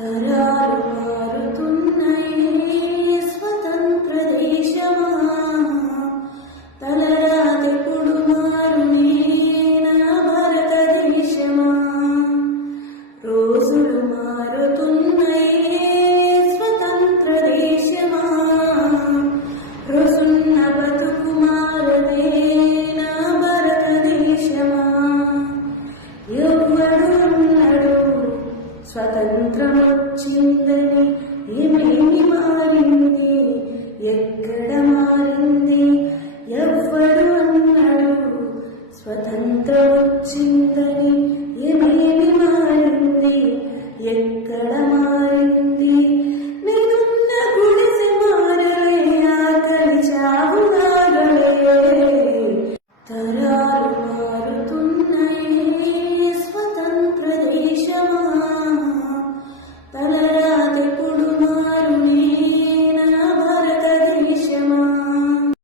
తరాలు మారుతున్నాయి స్వతంత్ర దేశమా, తలరాతెప్పుడు మారునే నా భారతదేశమా. రోజులు మారుతున్నాయి స్వతంత్ర దేశమా, రోజున్న బతుకు మారదే నా భారతదేశమా. ఎవడున్నాడు స్వతంత్రం వచ్చిందని, ఏమేమి మారింది, ఎక్కడ